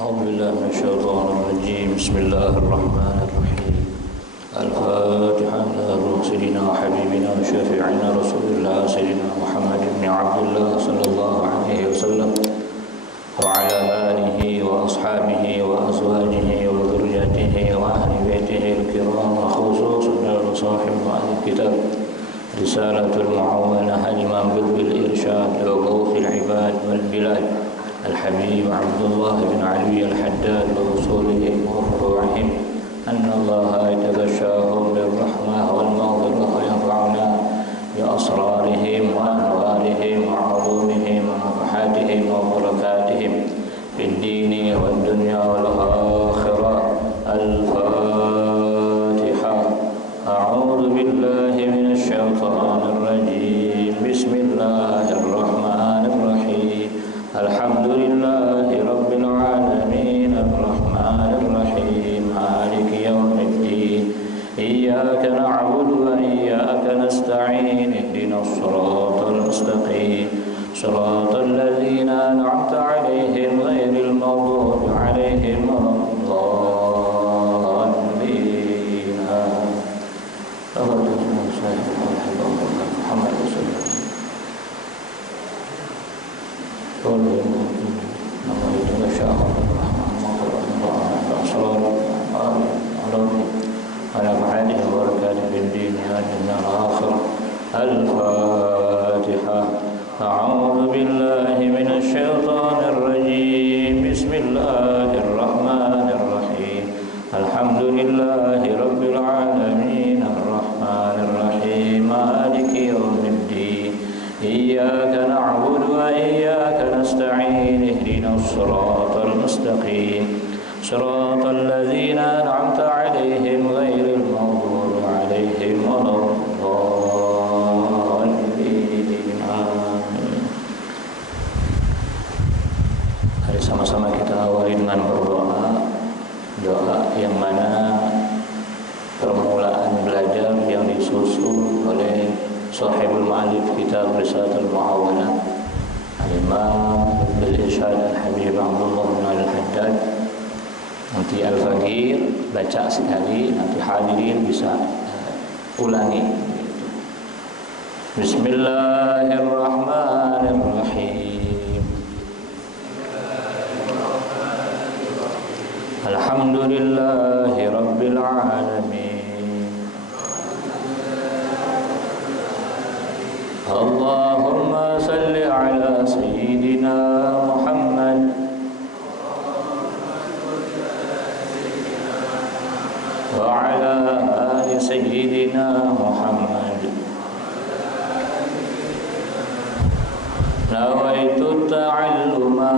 أعوذ بالله من الشيطان الرجيم. بسم الله الرحمن الرحيم. الفاتحة على سيدنا وحبيبنا وشفيعنا رسول الله سيدنا محمد بن عبد الله صلى الله عليه وسلم وعلى آله وأصحابه وأزواجه وذريته وأهل بيته الكرام وخصوصا صاحب هذا الكتاب رسالة المعونة الإمام بالإرشاد وغوث العباد والبلاد الحبيب عبد الله بن علي الحداد ووصوله وفروعهم أن الله يتغشاهم بالرحمة والمغفرة وينفعنا بأسرارهم وأنوارهم وعلومهم ونفحاتهم وبركاتهم في الدين والدنيا والآخرة. الفاتحة. أعوذ بالله من الشيطان الرجيم. بسم الله الرحمن الرحيم. الحمد لله رب العالمين الرحمن الرحيم مالك يوم الدين إياك نعبد وإياك نستعين اهدنا الصراط المستقيم صراط الذين أنعمت عليهم غير المغضوب عليهم ولا الضالين. محمد رسول الله. الفاتحة. أعوذ بالله من الشيطان الرجيم. بسم الله الرحمن الرحيم. الحمد لله رب العالمين الرحمن الرحيم مالك يوم الدين إياك نعبد وإياك نستعين اهدنا الصراط المستقيم صراط الذين أنعمت عليهم غير المغضوب عليهم ولا الضالين. Mari sama-sama kita awali dengan berdoa. Doa yang mana permulaan belajar yang disusun oleh Sahibul Ma'alif Kitab Risalatul Mu'awanah Al-Imam Bil-Irsyad Al-Habib Abdullah bin Al-Haddad. Nanti Al-Faqir baca sekali, nanti hadirin bisa ulangi. Bismillahirrahmanirrahim. Alhamdulillahi Rabbil Alamin. Allahumma salli ala Sayyidina Muhammad wa ala ali Sayyidina Muhammad. Nawaitu ta'alluma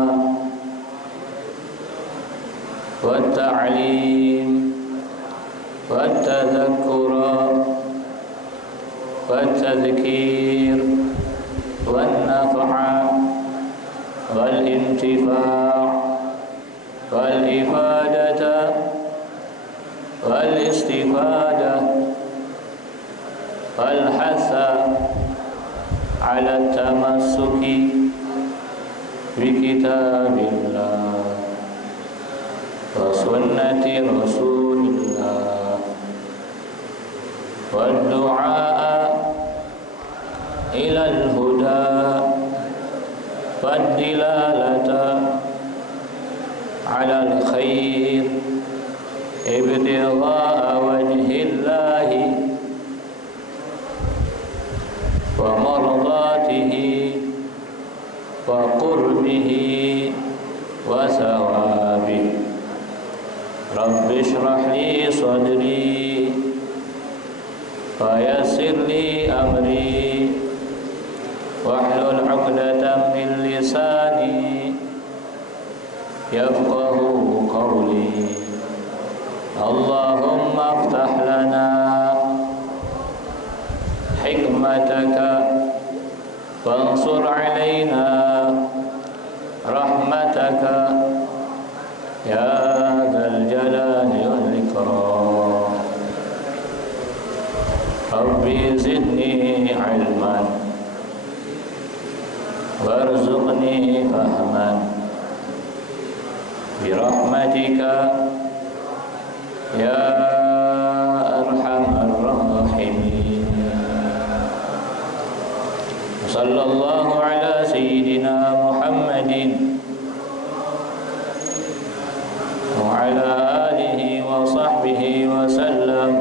wa ta'lim wa tadhakkura wa tadhkir wa nafa'a wal intifa' wal ifadata wal istifadah wal hasa ala tamassuki bi kitabillah wa sunnati rasulillah wa du'a ila al-huda wa dilalata ala al-khair ibtigha'a wajhillahi wa mardatihi wa qurbihi wa sawabihi. Rabbi shrah li sadri wa yassir li amri wahlul 'uqdatam min lisani yafqahu qawli. Allahumma aftah lana hikmataka wansur alaina rahmataka ya dzal jalali wal ikram. Rabbi zidni ilman warzuqni fahman برحمتك يا أرحم الراحمين. صلى الله على سيدنا محمد وعلى آله وصحبه وسلم،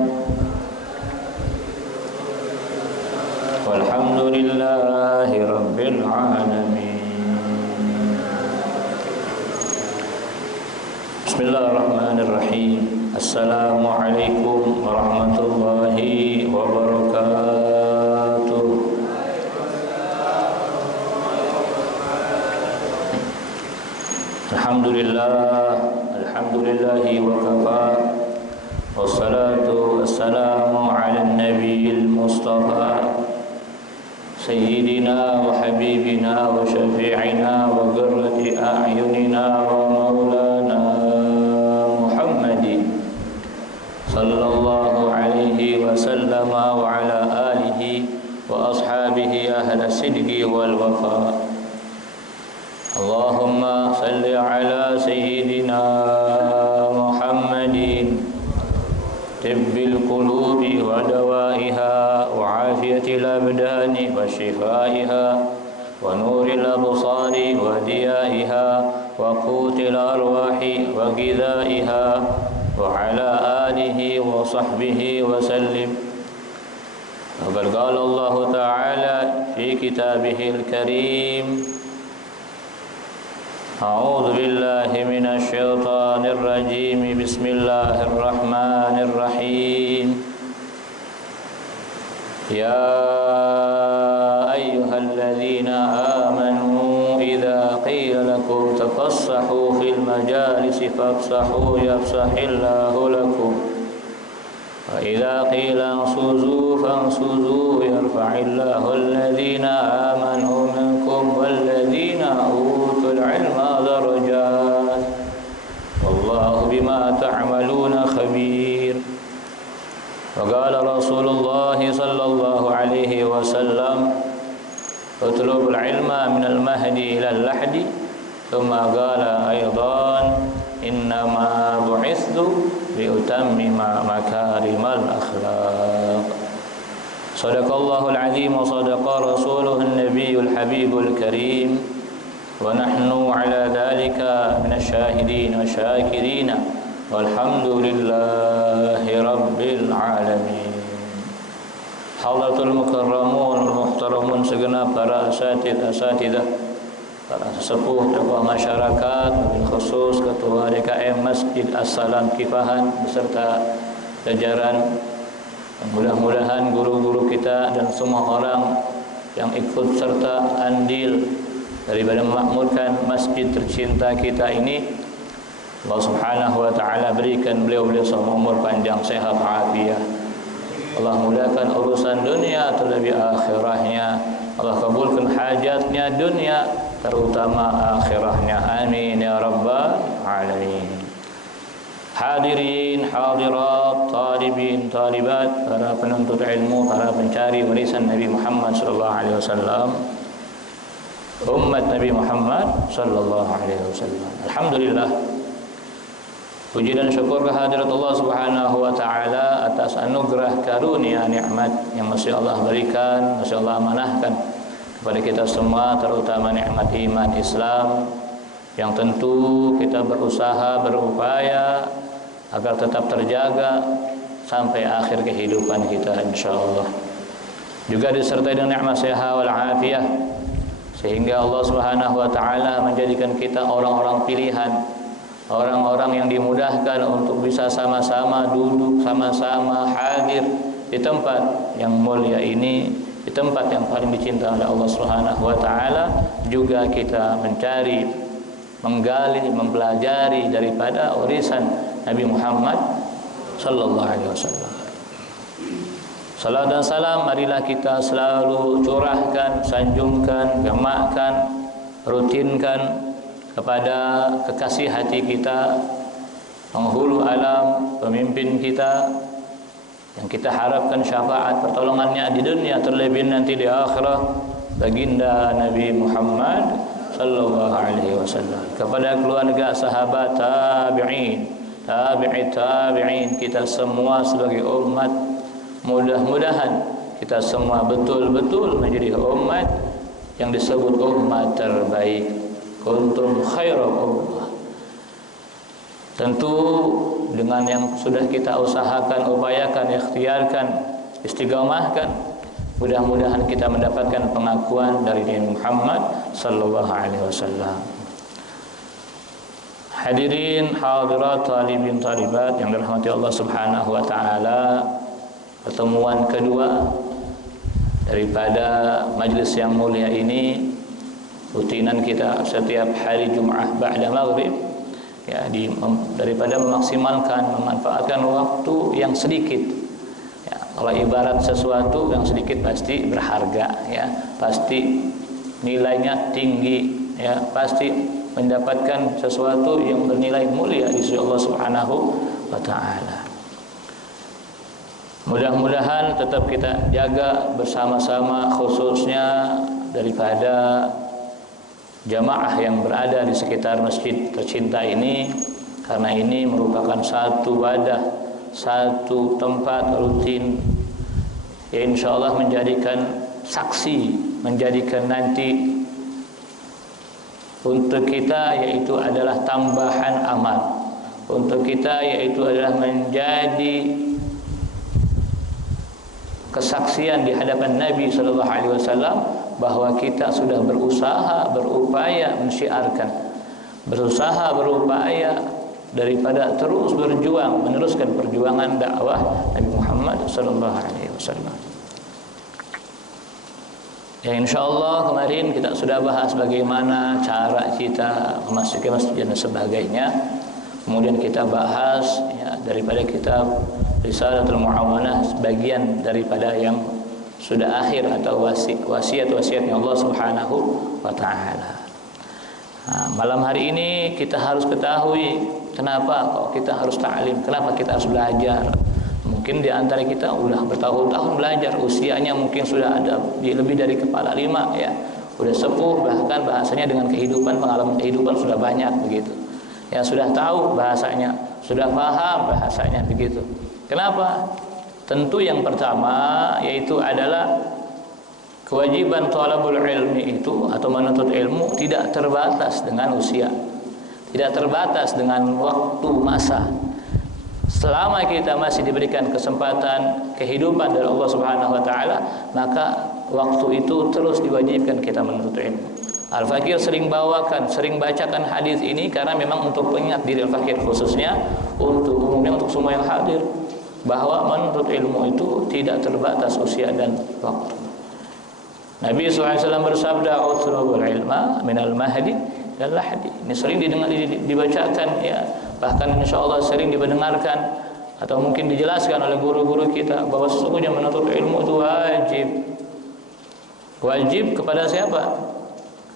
والحمد لله رب العالمين. بسم الله الرحمن الرحيم. السلام عليكم ورحمة الله وبركاته. الحمد لله وكفى، والصلاة والسلام على النبي المصطفى سيدنا وحبيبنا وشفيعنا وقرة أعيننا ومولانا محمد صلى الله عليه وسلم وعلى آله وأصحابه أهل الصدق والوفاء. اللهم صل على سيدنا محمد طب القلوب ودوائها وعافية الأبدان وشفائها ونور الأبصار وديائها وقوت الأرواح وغذائها وعلى آله وصحبه وسلم. وقد قال الله تعالى في كتابه الكريم: أعوذ بالله من الشيطان الرجيم، بسم الله الرحمن الرحيم. يا أيها الذين آمنوا إذا قيل لكم تفسحوا في المجالس فافسحوا يفسح الله لكم، وإذا قيل انشزوا فانشزوا يرفع الله الذين آمنوا منكم والذين أوتوا العلم درجات، والله بما تعملون خبير. وقال رسول الله صلى الله عليه وسلم: اطلبوا العلم من المهد إلى اللحد. ثم قال أيضا: إنما بعثت لأتمم مكارم الأخلاق. صدق الله العظيم وصدق رسوله النبي الحبيب الكريم، ونحن على ذلك من الشاهدين والشاكرين، والحمد لله رب العالمين. Hadratul mukarramun muhtaramun segenap para asatidah, para sesepuh tokoh masyarakat, wabil khusus Ketua DKM Masjid As-Salam Kifahan beserta jajaran, mudah-mudahan guru-guru kita dan semua orang yang ikut serta andil daripada memakmurkan masjid tercinta kita ini, Allah Subhanahu wa taala berikan beliau semua umur panjang, sehat, afiat. Allah mudahkan urusan dunia terlebih akhirahnya. Allah kabulkan hajatnya dunia terutama akhirahnya. Amin ya rabbal alamin. Hadirin, hadirat, talibin, talibat, para penuntut ilmu, para pencari warisan Nabi Muhammad sallallahu alaihi wasallam, umat Nabi Muhammad sallallahu alaihi wasallam. Alhamdulillah, puji dan syukur kehadirat Allah Subhanahu wa taala atas anugerah karunia nikmat yang masih Allah berikan, masih Allah amanahkan kepada kita semua, terutama nikmat iman Islam yang tentu kita berusaha, berupaya agar tetap terjaga sampai akhir kehidupan kita insyaallah. Juga disertai dengan nikmat sehat wal afiyah, sehingga Allah Subhanahu wa taala menjadikan kita orang-orang pilihan, orang-orang yang dimudahkan untuk bisa sama-sama duduk, sama-sama hadir di tempat yang mulia ini, di tempat yang paling dicintai oleh Allah Subhanahu wa taala. Juga kita mencari, menggali, mempelajari daripada warisan Nabi Muhammad sallallahu alaihi wasallam. Salam dan salam marilah kita selalu curahkan, sanjungkan, gemakkan, rutinkan kepada kekasih hati kita, penghulu alam, pemimpin kita, yang kita harapkan syafaat pertolongannya di dunia terlebih nanti di akhirat, baginda Nabi Muhammad sallallahu alaihi wasallam, kepada keluarga, sahabat, tabi'in, tabi'in, kita semua sebagai umat, mudah-mudahan kita semua betul-betul menjadi umat yang disebut umat terbaik. Kuntum khairu ummah. Tentu dengan yang sudah kita usahakan, upayakan, ikhtiarkan, istiqamahkan, mudah-mudahan kita mendapatkan pengakuan dari Nabi Muhammad sallallahu alaihi wasallam. Hadirin hadirat talibin talibat yang dirahmati Allah Subhanahu wa taala, pertemuan kedua daripada majlis yang mulia ini, rutinan kita setiap hari Jumat ba'da maghrib, ya, daripada memaksimalkan, memanfaatkan waktu yang sedikit. Ya, kalau ibarat sesuatu yang sedikit pasti berharga, ya, pasti nilainya tinggi, ya, pasti mendapatkan sesuatu yang bernilai mulia di sisi Allah Subhanahu wa taala. Mudah-mudahan tetap kita jaga bersama-sama, khususnya daripada jamaah yang berada di sekitar masjid tercinta ini, karena ini merupakan satu wadah, satu tempat rutin yang insyaallah menjadikan saksi, menjadikan nanti untuk kita yaitu adalah tambahan amal, untuk kita yaitu adalah menjadi kesaksian di hadapan Nabi sallallahu alaihi wasallam bahwa kita sudah berusaha, berupaya mensyiarkan, berusaha, berupaya daripada terus berjuang meneruskan perjuangan dakwah Nabi Muhammad sallallahu alaihi wasallam. Ya, insyaallah kemarin kita sudah bahas bagaimana cara kita memasuki masjid dan sebagainya. Kemudian kita bahas, ya, daripada kitab Risalatul Mu'awanah, sebagian daripada yang sudah akhir atau wasiat-wasiatnya Allah Subhanahu wa taala. Nah, malam hari ini kita harus ketahui kenapa kok kita harus ta'lim, kenapa kita harus belajar. Mungkin di antara kita sudah bertahun-tahun belajar, usianya mungkin sudah ada lebih dari kepala 5, ya. Sudah sepuh, bahkan bahasanya dengan kehidupan, pengalaman kehidupan sudah banyak begitu. Ya, sudah tahu bahasanya, sudah paham bahasanya begitu. Kenapa? Tentu yang pertama yaitu adalah kewajiban thalabul ilmi itu atau menuntut ilmu tidak terbatas dengan usia, tidak terbatas dengan waktu masa. Selama kita masih diberikan kesempatan kehidupan dari Allah Subhanahu wa taala, maka waktu itu terus diwajibkan kita menuntut ilmu. Al-Fakir sering bawakan, sering bacakan hadis ini karena memang untuk pengingat diri Al-Fakir, khususnya untuk umumnya untuk semua yang hadir, bahwa menuntut ilmu itu tidak terbatas usia dan waktu. Nabi SAW bersabda, "Utlubul ilma minal mahdi dan lahdi." Ini sering didengar, dibacakan, ya, bahkan insyaallah sering didengarkan atau mungkin dijelaskan oleh guru-guru kita bahwa sesungguhnya menuntut ilmu itu wajib. Wajib kepada siapa?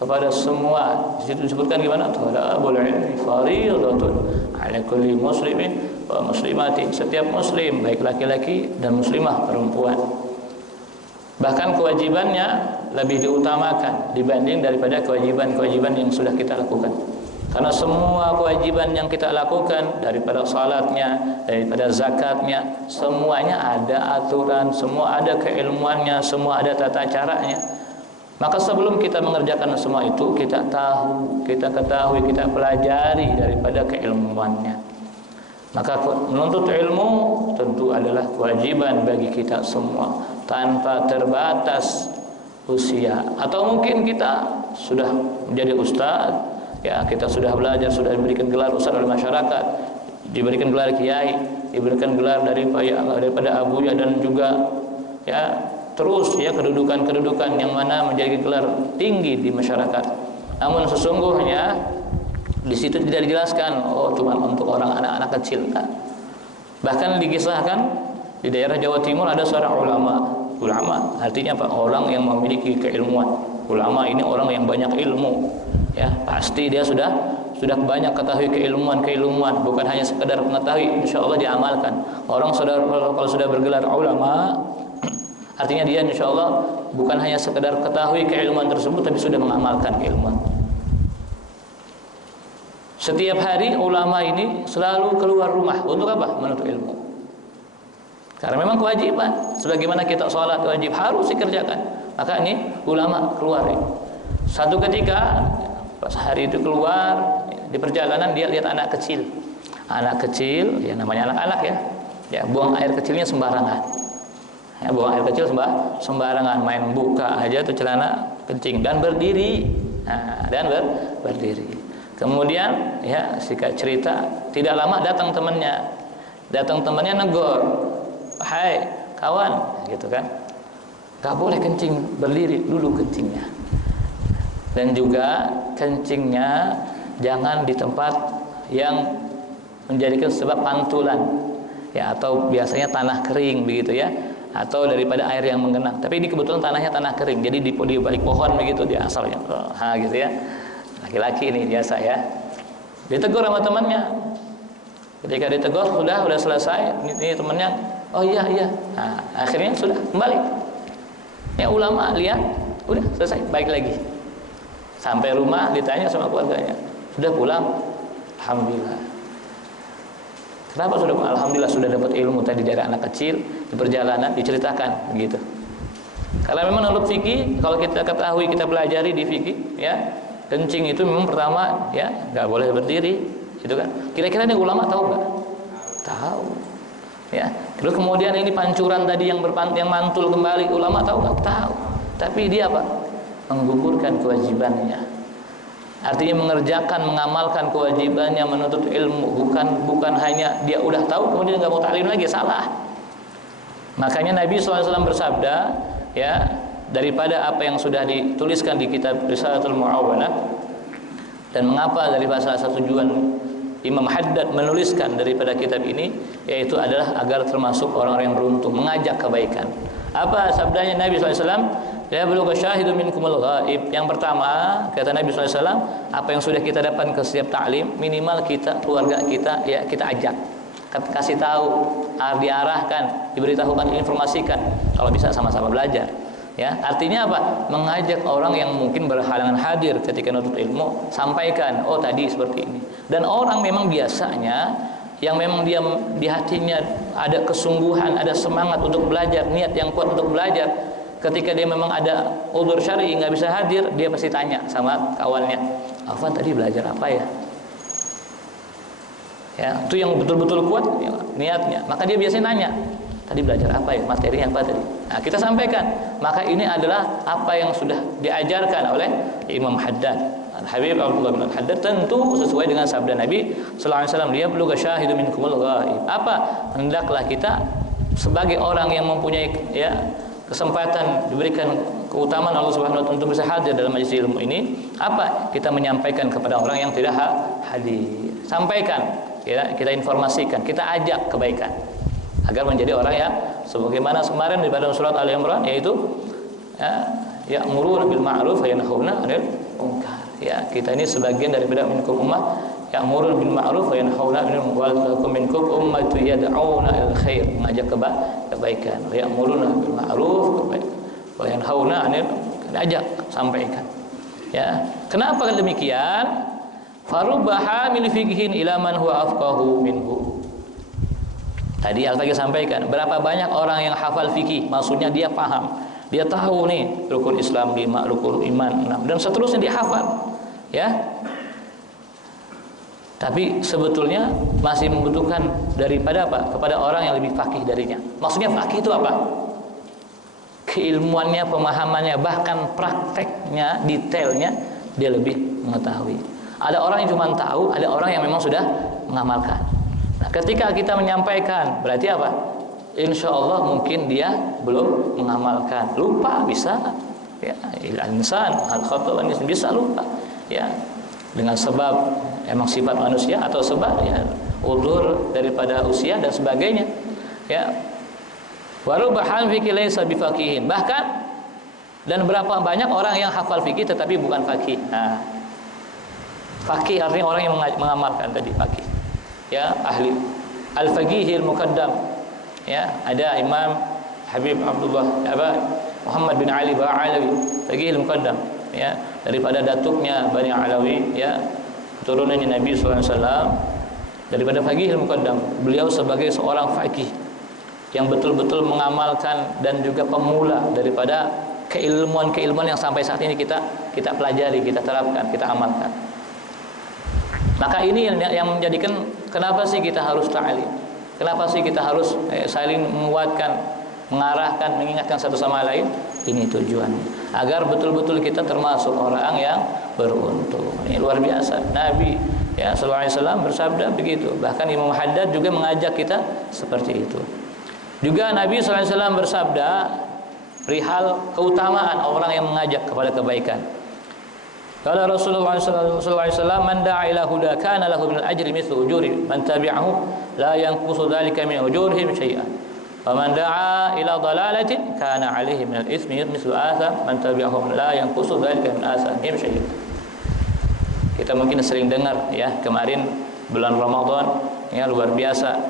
Kepada semua. Di situ disebutkan gimana? Thalabul ilmi fardhatun 'ala kulli muslimin wa muslimatin. Setiap muslim, baik laki-laki dan muslimah perempuan. Bahkan kewajibannya lebih diutamakan dibanding daripada kewajiban-kewajiban yang sudah kita lakukan. Karena semua kewajiban yang kita lakukan, daripada salatnya, daripada zakatnya, semuanya ada aturan, semua ada keilmuannya, semua ada tata caranya. Maka sebelum kita mengerjakan semua itu, kita tahu, kita ketahui, kita pelajari daripada keilmuannya. Maka menuntut ilmu tentu adalah kewajiban bagi kita semua, tanpa terbatas usia. Atau mungkin kita sudah menjadi ustaz, ya, kita sudah belajar, sudah diberikan gelar ustaz oleh masyarakat, diberikan gelar kiai, diberikan gelar daripada abuya, dan juga, ya, terus, ya, kedudukan-kedudukan yang mana menjadi gelar tinggi di masyarakat. Namun sesungguhnya di situ tidak dijelaskan, oh, cuma untuk orang anak-anak kecil, kan? Bahkan dikisahkan di daerah Jawa Timur ada seorang ulama, artinya apa? Orang yang memiliki keilmuan. Ulama ini orang yang banyak ilmu, ya, pasti dia sudah banyak ketahui keilmuan, bukan hanya sekedar mengetahui, insyaallah diamalkan. Orang kalau sudah bergelar ulama, artinya dia insyaallah bukan hanya sekedar ketahui keilmuan tersebut, tapi sudah mengamalkan keilmuan. Setiap hari ulama ini selalu keluar rumah untuk apa? Menuntut ilmu. Karena memang kewajiban, sebagaimana kita sholat wajib harus dikerjakan. Maka ini ulama keluar. Satu ketika pas hari itu keluar di perjalanan, dia lihat anak kecil, ya namanya anak-anak ya buang air kecilnya sembarangan. Ya, buang air kecil sembarangan, main buka aja tuh celana kencing dan berdiri. Nah, berdiri. Kemudian ya singkat cerita, tidak lama datang temannya negor, "Hai kawan," gitu kan, "gak boleh kencing berdiri, dulu kencingnya. Dan juga kencingnya jangan di tempat yang menjadikan sebab pantulan, ya, atau biasanya tanah kering begitu ya, atau daripada air yang menggenang. Tapi ini kebetulan tanahnya tanah kering, jadi di balik pohon begitu dia asalnya, gitu ya. Laki-laki ini biasa ya. Ditegur sama temannya. Ketika ditegur sudah selesai, ini temannya, "Oh iya." Nah, akhirnya sudah kembali. Ya ulama lihat, udah selesai, baik lagi. Sampai rumah ditanya sama keluarganya, "Sudah pulang?" "Alhamdulillah." Kenapa sudah? "Alhamdulillah sudah dapat ilmu tadi dari anak kecil di perjalanan diceritakan begitu." Karena memang menurut fikih, kalau kita ketahui, kita pelajari di fikih ya, kencing itu memang pertama ya nggak boleh berdiri, gitu kan. Kira-kira ini ulama tahu nggak? Tahu. Ya. Terus kemudian ini pancuran tadi yang mantul kembali, ulama tahu nggak? Tahu. Tapi dia apa? Menggugurkan kewajibannya. Artinya mengamalkan kewajibannya menuntut ilmu, bukan hanya dia udah tahu kemudian nggak mau ta'lim lagi, salah. Makanya Nabi SAW bersabda, ya, daripada apa yang sudah dituliskan di kitab Risalatul Mu'awanah. Dan mengapa dari salah satu tujuan Imam Haddad menuliskan daripada kitab ini, yaitu adalah agar termasuk orang-orang yang beruntung, mengajak kebaikan. Apa sabdanya Nabi SAW? "Ya belugha syahidu minkumul ghaib." Yang pertama, kata Nabi SAW, apa yang sudah kita dapatkan ke setiap ta'lim, minimal kita, keluarga kita, ya kita ajak, kasih tahu, diarahkan, diberitahukan, informasikan. Kalau bisa sama-sama belajar. Ya, artinya apa? Mengajak orang yang mungkin berhalangan hadir ketika nuntut ilmu, sampaikan, "Oh tadi seperti ini." Dan orang memang biasanya yang memang dia di hatinya ada kesungguhan, ada semangat untuk belajar, niat yang kuat untuk belajar. Ketika dia memang ada udzur syar'i nggak bisa hadir, dia pasti tanya sama kawannya, "Afwan tadi belajar apa ya?" Ya, itu yang betul-betul kuat ya, niatnya. Maka dia biasanya nanya, "Tadi belajar apa ya? Materinya apa tadi?" Nah, kita sampaikan. Maka ini adalah apa yang sudah diajarkan oleh Imam Haddad. Al-Habib Abdullah bin Haddad tentu sesuai dengan sabda Nabi sallallahu alaihi wasallam, "Dia belugha syahidu minkumul ghaib." Apa? Hendaklah kita sebagai orang yang mempunyai ya kesempatan, diberikan keutamaan Allah Subhanahu wa taala untuk bisa hadir dalam majelis ilmu ini, apa? Kita menyampaikan kepada orang yang tidak hadir. Sampaikan, ya, kita informasikan, kita ajak kebaikan agar menjadi orang yang sebagaimana kemarin di pada surat Al-Imran, yaitu ya'muruna bil ma'ruf wa yanhauna 'anil munkar. Ya, kita ini sebagian daripada minkum ummah ya'muruna bil ma'ruf wa yanhauna 'anil munkar, wa minkum ummatu yad'una ilal khair, mengajak kebaikan. Ya'muruna bil ma'ruf wa yanhauna 'anil munkar, ajak, sampaikan. Ya, kenapa demikian? Farubba hamil fiqhin ila man huwa afqahu minhu. Tadi Al-Faqih sampaikan, berapa banyak orang yang hafal fikih, maksudnya dia paham, dia tahu nih rukun Islam 5, rukun iman 6, dan seterusnya dia hafal, ya. Tapi sebetulnya masih membutuhkan daripada apa? Kepada orang yang lebih faqih darinya. Maksudnya faqih itu apa? Keilmuannya, pemahamannya, bahkan prakteknya, detailnya dia lebih mengetahui. Ada orang yang cuma tahu, ada orang yang memang sudah mengamalkan. Nah, ketika kita menyampaikan, berarti apa? Insya Allah mungkin dia belum mengamalkan, lupa bisa, ya, insan al-khata' bisa lupa, ya, dengan sebab emang sifat manusia atau sebab ya udzur daripada usia dan sebagainya, ya. Walau bahan fikih laisa bifaqihin, bahkan dan berapa banyak orang yang hafal fikih tetapi bukan faqih. Nah, faqih artinya orang yang mengamalkan tadi faqih. Ya, ahli al-faqihil muqaddam. Ya, ada Imam Habib Abdullah Muhammad bin Ali Ba'alawi, faqihil muqaddam, ya, daripada datuknya Bani Alawi, ya, turunannya Nabi sallallahu alaihi wasallam daripada faqihul muqaddam. Beliau sebagai seorang faqih yang betul-betul mengamalkan dan juga pemula daripada keilmuan-keilmuan yang sampai saat ini kita pelajari, kita terapkan, kita amalkan. Maka ini yang menjadikan kenapa sih kita harus ta'lim? Kenapa sih kita harus saling menguatkan, mengarahkan, mengingatkan satu sama lain? Ini tujuannya, agar betul-betul kita termasuk orang yang beruntung. Ini luar biasa. Nabi sallallahu alaihi wasallam bersabda begitu. Bahkan Imam Haddad juga mengajak kita seperti itu. Juga Nabi sallallahu alaihi wasallam bersabda perihal keutamaan orang yang mengajak kepada kebaikan. Kala Rasulullah sallallahu alaihi wasallam, "Man da'a ila huda kana lahu min al-ajri mithlu ujuri man tabi'ahu la yanqusu dhalika min ujurihim syai'an. Wa man da'a ila dalalatin kana 'alaihi min al-ithmi mithlu atham man tabi'ahum la yanqusu dhalika min athamihim syai'an." Kita mungkin sering dengar ya, kemarin bulan Ramadan ya luar biasa.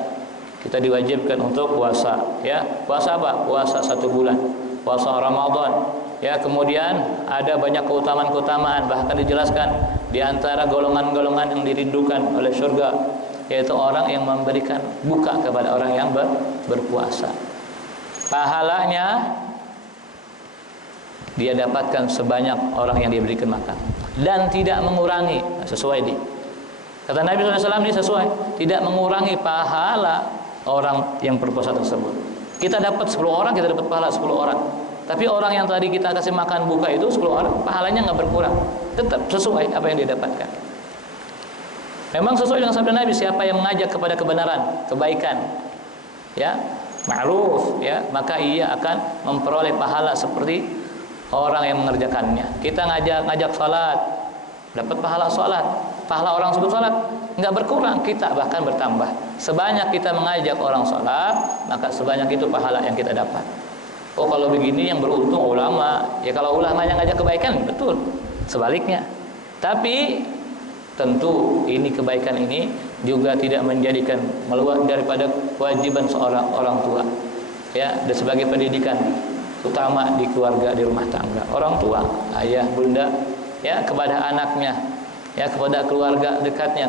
Kita diwajibkan untuk puasa ya. Puasa apa? Puasa 1 bulan. Puasa Ramadan. Ya, kemudian ada banyak keutamaan-keutamaan, bahkan dijelaskan di antara golongan-golongan yang dirindukan oleh surga, yaitu orang yang memberikan buka kepada orang yang berpuasa. Pahalanya dia dapatkan sebanyak orang yang dia berikan makan dan tidak mengurangi, sesuai di kata Nabi SAW, ini sesuai, tidak mengurangi pahala orang yang berpuasa tersebut. Kita dapat 10 orang, kita dapat pahala 10 orang. Tapi orang yang tadi kita kasih makan buka itu 10 orang, pahalanya nggak berkurang, tetap sesuai apa yang dia dapatkan. Memang sesuai dengan sabda Nabi, siapa yang mengajak kepada kebenaran, kebaikan, ya, ma'ruf, ya, maka ia akan memperoleh pahala seperti orang yang mengerjakannya. Kita ngajak salat, dapat pahala salat. Pahala orang sebut salat nggak berkurang, kita bahkan bertambah. Sebanyak kita mengajak orang salat, maka sebanyak itu pahala yang kita dapat. Oh, kalau begini yang beruntung ulama. Ya, kalau ulama yang ngajak kebaikan, betul. Sebaliknya. Tapi tentu ini kebaikan ini juga tidak menjadikan meluas daripada kewajiban seorang orang tua. Ya, dan sebagai pendidikan utama di keluarga, di rumah tangga. Orang tua, ayah, bunda, ya, kepada anaknya, ya, kepada keluarga dekatnya,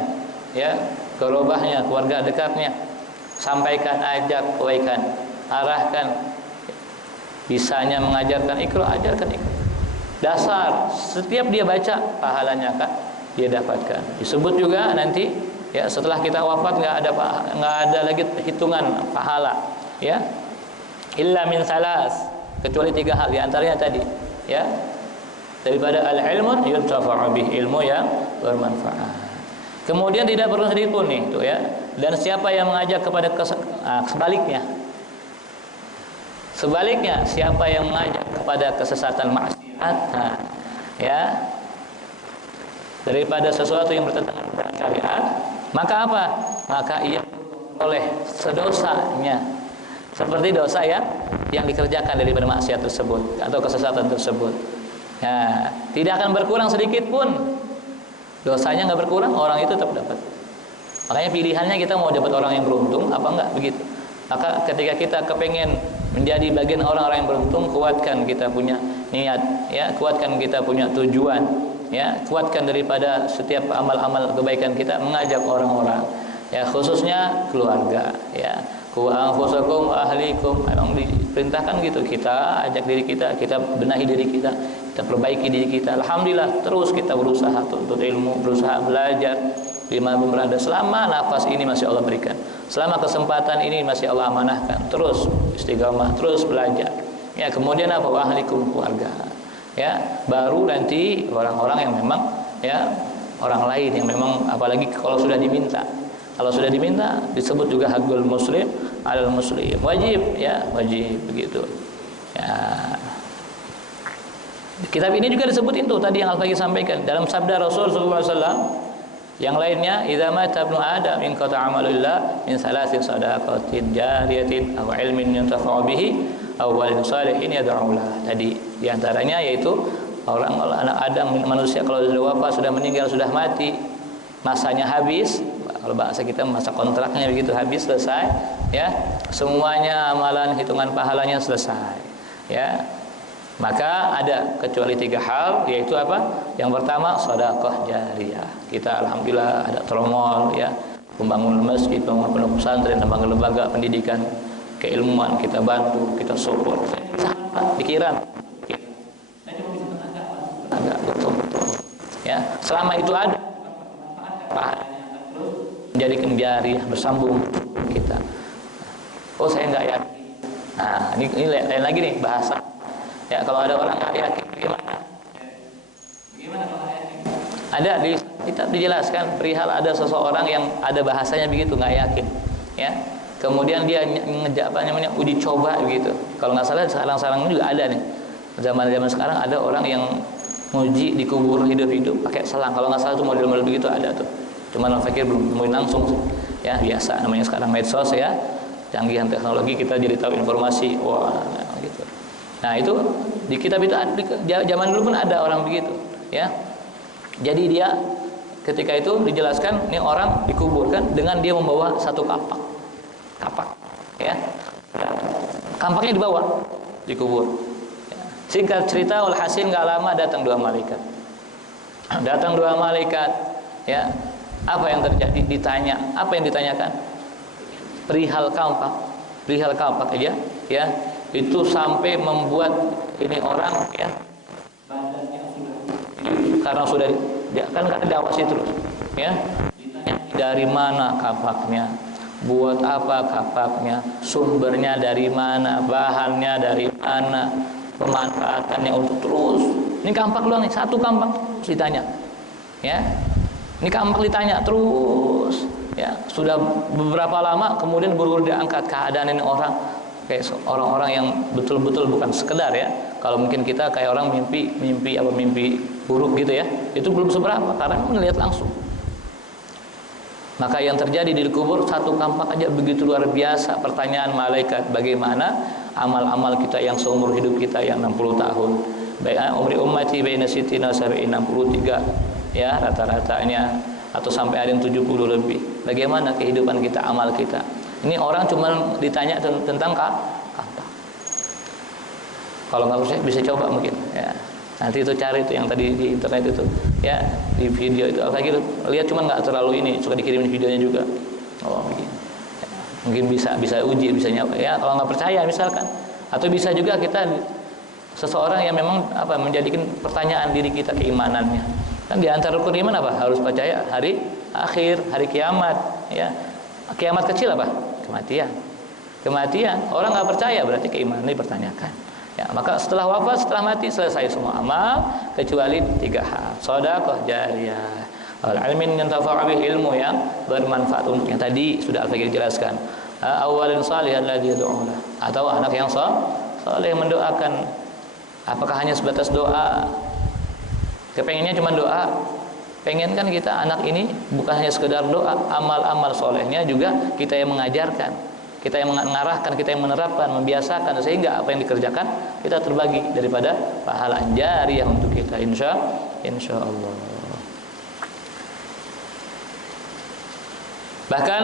ya, kerobahnya, keluarga dekatnya. Sampaikan, ajak kebaikan, arahkan. Bisanya mengajarkan Iqra, ajarkan Iqra. Dasar setiap dia baca pahalanya akan dia dapatkan. Disebut juga nanti ya setelah kita wafat nggak ada lagi hitungan pahala ya. Illa min salas, kecuali 3 hal, di antaranya tadi ya. Daripada al-ilmun yuntafa'u bih, ilmu yang bermanfaat. Kemudian tidak perlu sedikit pun nih tuh ya. Dan siapa yang mengajak kepada Sebaliknya, siapa yang mengajak kepada kesesatan maksiat, ya, daripada sesuatu yang bertentangan dengan syariat, maka apa? Maka ia oleh sedosanya, seperti dosa yang dikerjakan daripada maksiat tersebut atau kesesatan tersebut. Ya, tidak akan berkurang sedikit pun. Dosanya nggak berkurang, orang itu tetap dapat. Makanya pilihannya kita mau dapat orang yang beruntung apa enggak, begitu. Maka ketika kita kepengen menjadi bagian orang-orang yang beruntung, kuatkan kita punya niat, ya, kuatkan kita punya tujuan, ya, kuatkan daripada setiap amal-amal kebaikan kita mengajak orang-orang, ya, khususnya keluarga, ya. Ku anfusakum ahlikum, memang diperintahkan gitu, kita ajak diri kita benahi diri kita perbaiki diri kita. Alhamdulillah, terus kita berusaha tuntut ilmu, berusaha belajar dimanapun berada. Selama nafas ini masih Allah berikan, selama kesempatan ini masih Allah amanahkan, terus istiqamah, terus belajar. Ya, kemudian apa? Ahlikum, keluarga. Ya, baru nanti orang-orang yang memang, ya, orang lain yang memang, apalagi kalau sudah diminta. Kalau sudah diminta disebut juga hakul muslim alal muslim. Wajib, ya, wajib begitu. Ya. Kitab ini juga disebut itu tadi yang Al-Faqih sampaikan dalam sabda Rasul sallallahu alaihi wasallam. Yang lainnya, idza mata ibnu adam in qata amalullah min salasin sadaqatin jariyatin aw ilmin yuntafa'u bihi aw walidin salihin yad'u lah. Tadi di antaranya yaitu anak Adam, manusia kalau sudah wafat, sudah meninggal, sudah mati, masanya habis, kalau bahasa kita masa kontraknya begitu, habis, selesai, ya, semuanya amalan hitungan pahalanya selesai, ya. Maka ada kecuali 3 hal, yaitu apa? Yang pertama sedekah jariyah. Kita alhamdulillah ada tromol ya, pembangunan masjid, pembangunan pondok pesantren, pembangunan lembaga pendidikan keilmuan, kita bantu, kita support. Pikiran. Agak betul-betul. Ya, selama itu ada pahalanya terus menjadikan jariyah bersambung kita. Oh, saya enggak yakin. Nah, ini lain lagi nih bahasa. Ya, kalau ada orang nggak yakin, bagaimana? Bagaimana kalau nggak yakin? Ada di kitab dijelaskan perihal ada seseorang yang ada bahasanya begitu, nggak yakin. Ya, kemudian dia ngejak apa namanya uji coba begitu. Kalau nggak salah sekarang juga ada nih. Zaman sekarang ada orang yang nguji di kubur hidup-hidup pakai selang. Kalau nggak salah itu model-model begitu ada tuh. Cuman orang fakir belum nemuin langsung. Ya, biasa namanya sekarang medsos ya. Canggihan teknologi kita jadi tahu informasi. Wah, gitu. Nah itu di kitab itu zaman dulu pun ada orang begitu, ya. Jadi dia ketika itu dijelaskan, ini orang dikuburkan dengan dia membawa satu kapak, ya. Kampaknya dibawa, dikubur. Ya. Singkat cerita, walhasil nggak lama datang 2 malaikat. Datang 2 malaikat, ya. Apa yang terjadi? Ditanya, apa yang ditanyakan? Perihal kampak aja, ya. Itu sampai membuat ini orang ya badannya sudah dia kan diawasi terus ya, ditanya dari mana kapaknya, buat apa kapaknya, sumbernya dari mana, bahannya dari mana, pemanfaatannya untuk terus ini kampak doang nih, satu kampak terus ditanya ya, ini kampak ditanya terus ya, sudah beberapa lama kemudian buru-buru diangkat keadaan ini orang kayak orang-orang yang betul-betul bukan sekedar ya. Kalau mungkin kita kayak orang mimpi buruk gitu ya, itu belum seberapa karena melihat langsung. Maka yang terjadi di kubur satu kampak aja begitu luar biasa. Pertanyaan malaikat, bagaimana amal-amal kita yang seumur hidup kita yang 60 tahun. Umri ummati baina sittina sampai 63 ya rata-ratanya, atau sampai ada yang 70 lebih. Bagaimana kehidupan kita, amal kita? Ini orang cuma ditanya tentang kampak. Kalau nggak percaya bisa coba mungkin ya. Nanti itu cari itu yang tadi di internet itu ya, di video itu lagi lihat, cuma nggak terlalu ini, suka dikirimin videonya juga. Oh begini ya, mungkin bisa uji, bisa nyoba ya. Kalau nggak percaya misalkan, atau bisa juga kita seseorang yang memang menjadikan pertanyaan diri kita keimanannya. Kan di antara rukun iman apa? Harus percaya hari akhir, hari kiamat ya. Kiamat kecil apa? Kematian. Orang nggak percaya berarti keimanan dipertanyakan. Ya, maka setelah wafat, setelah mati selesai semua amal kecuali 3 hal. Sedekah jariyah, al-ilmin yantafa'u bihi, ilmu yang bermanfaat untuk yang tadi sudah Al-Fakir jelaskan. Awalin salihan ladzi yad'u, atau anak yang saleh mendoakan. Apakah hanya sebatas doa? Kepengennya cuma doa? Pengen kan kita anak ini bukan hanya sekedar doa, amal-amal solehnya juga kita yang mengajarkan, kita yang mengarahkan, kita yang menerapkan, membiasakan, sehingga apa yang dikerjakan kita terbagi daripada pahala jariyah untuk kita, insya Allah. Bahkan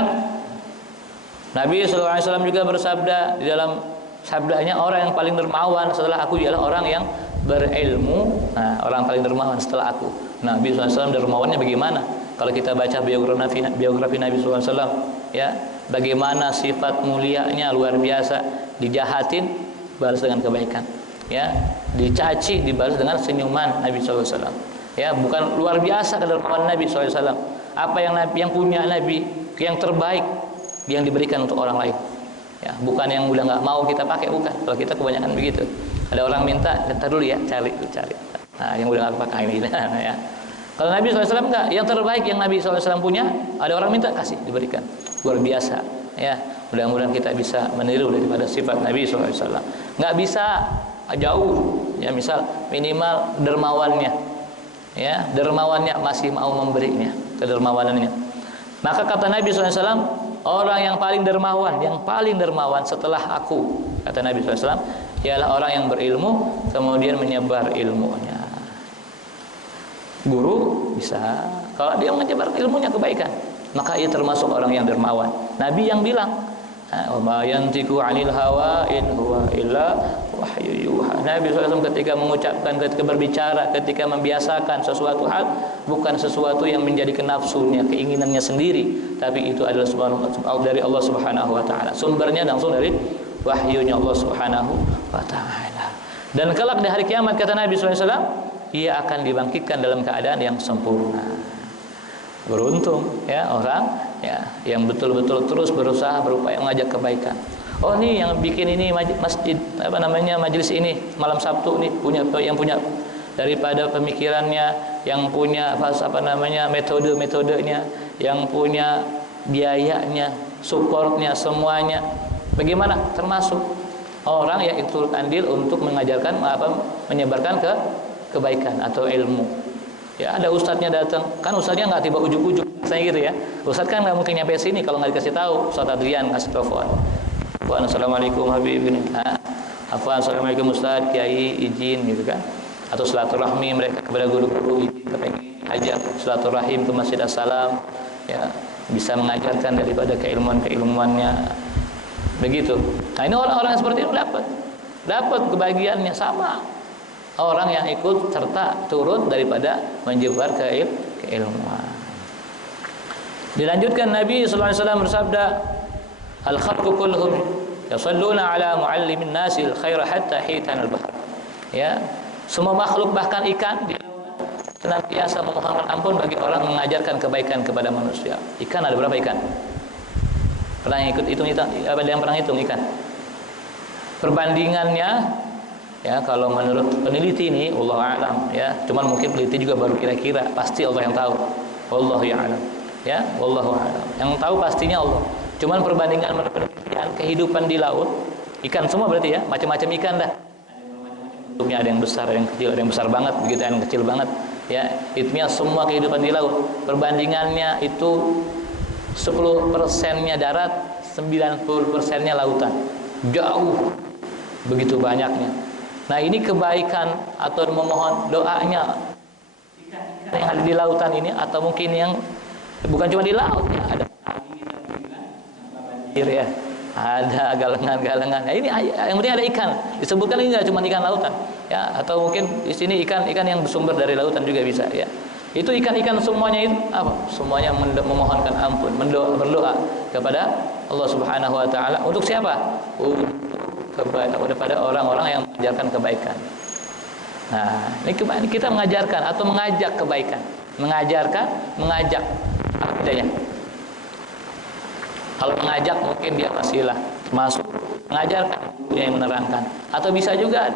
Nabi SAW juga bersabda di dalam sabdanya, orang yang paling dermawan setelah aku ialah orang yang berilmu. Nah, orang paling dermawan setelah aku. Nabi SAW dermawannya bagaimana? Kalau kita baca biografi Nabi SAW, ya, bagaimana sifat mulianya luar biasa. Dijahatin balas dengan kebaikan, ya, dicaci dibalas dengan senyuman Nabi SAW. Ya, bukan luar biasa kedermawanan Nabi SAW. Apa yang punya Nabi yang terbaik yang diberikan untuk orang lain. Ya, bukan yang udah nggak mau kita pakai, bukan. Kalau kita kebanyakan begitu. Ada orang minta, ntar dulu ya, cari. Nah, yang udah nggak pakai ini, ya. Kalau Nabi SAW enggak, yang terbaik yang Nabi SAW punya, ada orang minta, kasih, diberikan. Luar biasa, ya. Mudah-mudahan kita bisa meniru daripada sifat Nabi SAW. Nggak bisa jauh, ya, misal minimal dermawannya, ya, dermawannya masih mau memberinya, kedermawanannya. Maka kata Nabi SAW, orang yang paling dermawan setelah aku, kata Nabi SAW, ialah orang yang berilmu kemudian menyebar ilmunya. Guru bisa, kalau dia menyebar ilmunya kebaikan, maka ia termasuk orang yang dermawan. Nabi yang bilang, "Wa ma yantiqu 'anil hawa in huwa illa wahyu Nabi SAW ketika mengucapkan, ketika berbicara, ketika membiasakan sesuatu hal, bukan sesuatu yang menjadikan nafsunya, keinginannya sendiri, tapi itu adalah dari Allah Subhanahu wa taala. Sumbernya langsung dari wahyunya Allah Subhanahu wa taala. Dan kelak di hari kiamat, kata Nabi SAW, ia akan dibangkitkan dalam keadaan yang sempurna. Beruntung ya orang ya yang betul-betul terus berusaha berupaya mengajak kebaikan. Oh, ini yang bikin ini masjid majelis ini malam Sabtu nih yang punya daripada pemikirannya, yang punya metode-metodenya, yang punya biayanya, supportnya, semuanya. Bagaimana? Termasuk orang yang ikut andil untuk mengajarkan menyebarkan kebaikan atau ilmu. Ya, ada ustadznya datang, kan ustadznya nggak tiba ujuk-ujuk, saya gitu ya. Ustadz kan nggak mungkin nyampe sini kalau nggak dikasih tahu. Ustadz Adrian kasih telepon. Assalamualaikum Habib ini. Assalamualaikum Ustadz, Kiai, izin gitu kan. Atau silaturahmi mereka kepada guru-guru, izin kepengen ajak silaturahim ke Masjid As-Salam, ya, bisa mengajarkan daripada keilmuannya. Begitu. Nah, ini orang-orang seperti itu dapat kebahagiaannya sama orang yang ikut serta turut daripada menyebar keilmuan. Dilanjutkan Nabi sallallahu alaihi wasallam bersabda, al-khalqu kulluhum yusalluna ala muallimin nasil khaira hatta hitan al-bahr. Ya, semua makhluk bahkan ikan senantiasa memohonkan ampun bagi orang mengajarkan kebaikan kepada manusia. Ikan ada berapa ikan? Pernah ikut hitung ada yang pernah hitung ikan? Perbandingannya ya, kalau menurut peneliti ini Allah a'lam ya, cuman mungkin peneliti juga baru kira-kira, pasti Allah yang tahu. Wallahu ya'lam. Ya, wallahu a'lam. Yang tahu pastinya Allah. Cuman perbandingan penelitian kehidupan di laut, ikan semua berarti ya, macam-macam ikan dah. Bentuknya ada yang besar, ada yang kecil, ada yang besar banget, begitu ada yang kecil banget. Ya, itunya semua kehidupan di laut. Perbandingannya itu 10%-nya darat, 90%-nya lautan. Jauh begitu banyaknya. Nah, ini kebaikan atau memohon doanya ikan-ikan yang ada di lautan ini, atau mungkin yang bukan cuma di laut ya, ada banjir ya, ada galengan-galengan. Nah, ini yang penting ada ikan. Disebutkan ini tidak cuma ikan lautan ya, atau mungkin di sini ikan-ikan yang bersumber dari lautan juga bisa ya. Itu ikan-ikan semuanya itu apa? Semuanya memohonkan ampun, berdoa kepada Allah Subhanahu wa taala. Untuk siapa? Untuk kepada orang-orang yang mengajarkan kebaikan. Nah, ini kita mengajarkan atau mengajak kebaikan. Mengajarkan, mengajak. Apa bedanya? Kalau mengajak mungkin dia masihlah masuk. Mengajarkan dia yang menerangkan. Atau bisa juga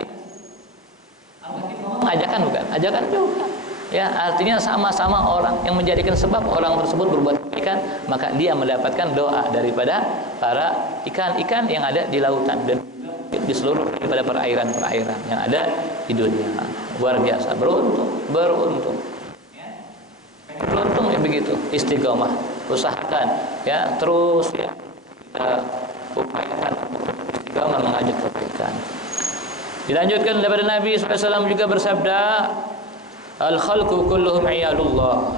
mengajarkan bukan? Ajakan juga. Ya, artinya sama-sama orang yang menjadikan sebab orang tersebut berbuat kebaikan, maka dia mendapatkan doa daripada para ikan-ikan yang ada di lautan dan di seluruh daripada perairan-perairan yang ada di dunia. Luar biasa, beruntung ya begitu. Istiqomah, usahakan ya, terus ya kita upayakan istiqomah mengajak kebaikan. Dilanjutkan daripada Nabi SAW juga bersabda, al-khalqu kulluhum iyalullah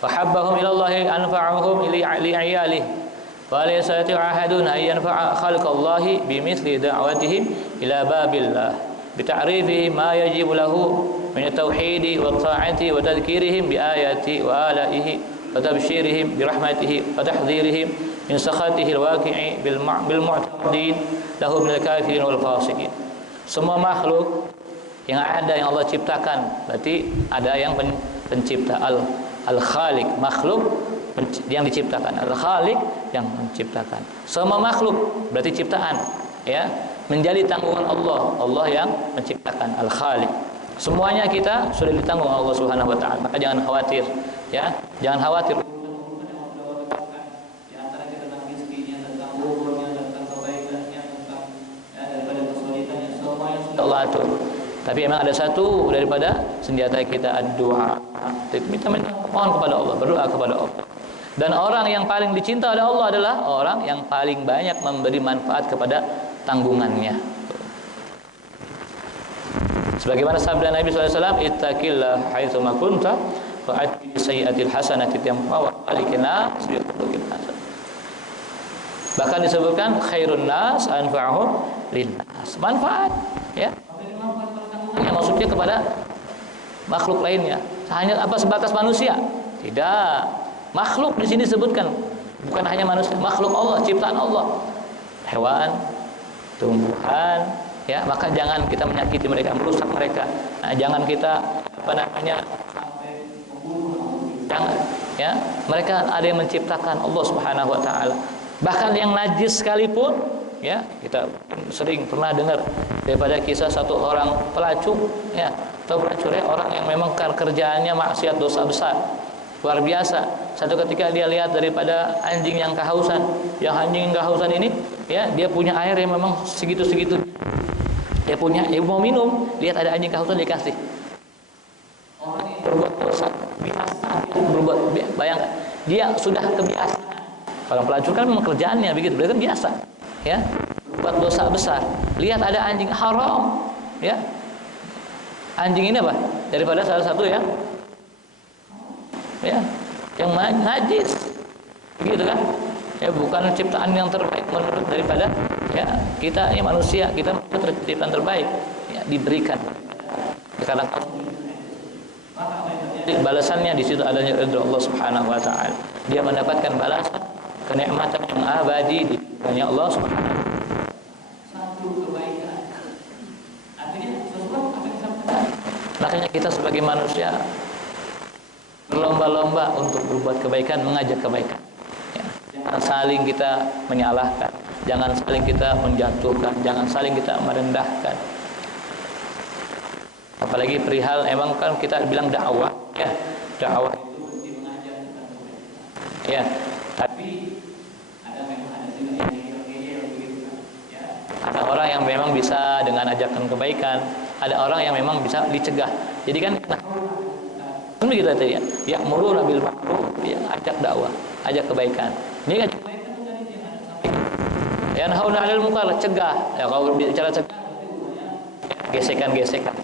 wa habbahum ilallahi anfa'uhum li 'iyalihi wa la yastati'u ahadun an yanfa'a khalqallahi bimithli da'watihim ila babillah bita'rifihi ma yajibu lahu min at-tauhid wa at-ta'ati wa tadhkirihim bi ayati wa alaihi wa tabshirihim bi rahmatihi wa tahdhirihim min sakhatihi al-waqi'i bil mu'tadin lahu min al-kafirin wal fasiqin. Semua makhluk yang ada yang Allah ciptakan, berarti ada yang pencipta, al-khaliq, makhluk yang diciptakan, al-khaliq yang menciptakan. Semua makhluk berarti ciptaan ya, menjadi tanggungan Allah, Allah yang menciptakan, al-khaliq. Semuanya kita sudah ditanggung Allah Subhanahu wa taala, maka jangan khawatir ya, jangan khawatir. Allah atur. Tapi memang ada satu daripada senjata kita, doa. Kita mohon kepada Allah, berdoa kepada Allah. Dan orang yang paling dicinta oleh Allah adalah orang yang paling banyak memberi manfaat kepada tanggungannya. Sebagaimana sabda Nabi SAW, ittaqillah haitsu ma kunta wa atbi sayyi'atil hasanati tamhuha wa qalikna sayyidul hasan. Bahkan disebutkan khairun nas anfa'uhum linnas. Manfaat, ya. Yang maksudnya kepada makhluk lainnya. Hanya apa sebatas manusia? Tidak. Makhluk di sini disebutkan bukan hanya manusia, makhluk Allah, ciptaan Allah. Hewan, tumbuhan, ya, maka jangan kita menyakiti mereka, merusak mereka. Nah, jangan kita jangan, ya. Mereka ada yang menciptakan Allah Subhanahu wa taala. Bahkan yang najis sekalipun, ya, kita sering pernah dengar daripada kisah satu orang pelacur, ya, atau pelacur, ya, orang yang memang kerjaannya maksiat, dosa besar. Luar biasa. Satu ketika dia lihat daripada anjing yang kehausan, ini, ya, dia punya air yang memang segitu-segitu. Dia mau minum, lihat ada anjing kehausan dikasih. Orang yang berbuat dosa, biasa berbuat, bayangkan, dia sudah kebiasaan. Orang pelacur kan memang kerjaannya begitu, berarti kan biasa, ya, buat dosa besar. Lihat ada anjing haram, ya. Anjing ini apa? Daripada salah satu yang najis, begitu kan? Ya, bukan ciptaan yang terbaik menurut daripada, ya, kita ini manusia, kita ciptaan terbaik, ya, diberikan. Karena balasannya di situ adanya ridha Allah Subhanahu wa taala. Dia mendapatkan balasan kenikmatan yang abadi di dunia Allah Subhanahu wa taala. Satu kebaikan. Artinya sesuatu apa yang disampaikan. Makanya kita sebagai manusia berlomba-lomba untuk berbuat kebaikan, mengajak kebaikan. Ya. Jangan saling kita menyalahkan, jangan saling kita menjatuhkan, jangan saling kita merendahkan. Apalagi perihal, emang kan kita bilang dakwah, ya, dakwah itu berarti mengajak, ya. Tapi ada juga yang begitu, ya. Ada orang yang memang bisa dengan ajakan kebaikan, ada orang yang memang bisa dicegah. Jadi kan, kan begitu tadi, ya. Ya'muruna bil ma'ruf, ya, ajak dakwah, ajak kebaikan. Ini ajak kebaikan itu tadi yang ada sampaikan. Yanhauna 'anil munkar, cegah. Ya, kalau bicara cegah, gesekan-gesekan.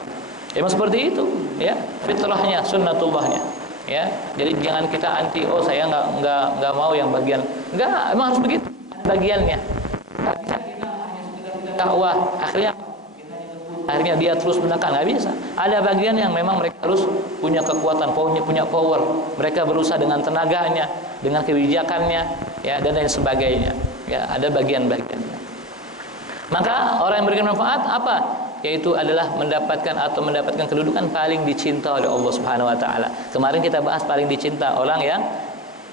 Emang seperti itu, ya, fitrahnya, sunnatullahnya, ya. Jadi jangan kita anti, oh saya nggak mau yang bagian, enggak, emang harus begitu bagiannya. Nggak bisa kita hanya sekedar dakwah, akhirnya dia terus menekan, nggak bisa. Ada bagian yang memang mereka harus punya kekuatan, punya power. Mereka berusaha dengan tenaganya, dengan kebijakannya, ya, dan lain sebagainya. Ya, ada bagian-bagiannya. Maka orang yang memberikan manfaat apa? Yaitu adalah mendapatkan kedudukan paling dicinta oleh Allah Subhanahu wa taala. Kemarin kita bahas paling dicinta orang yang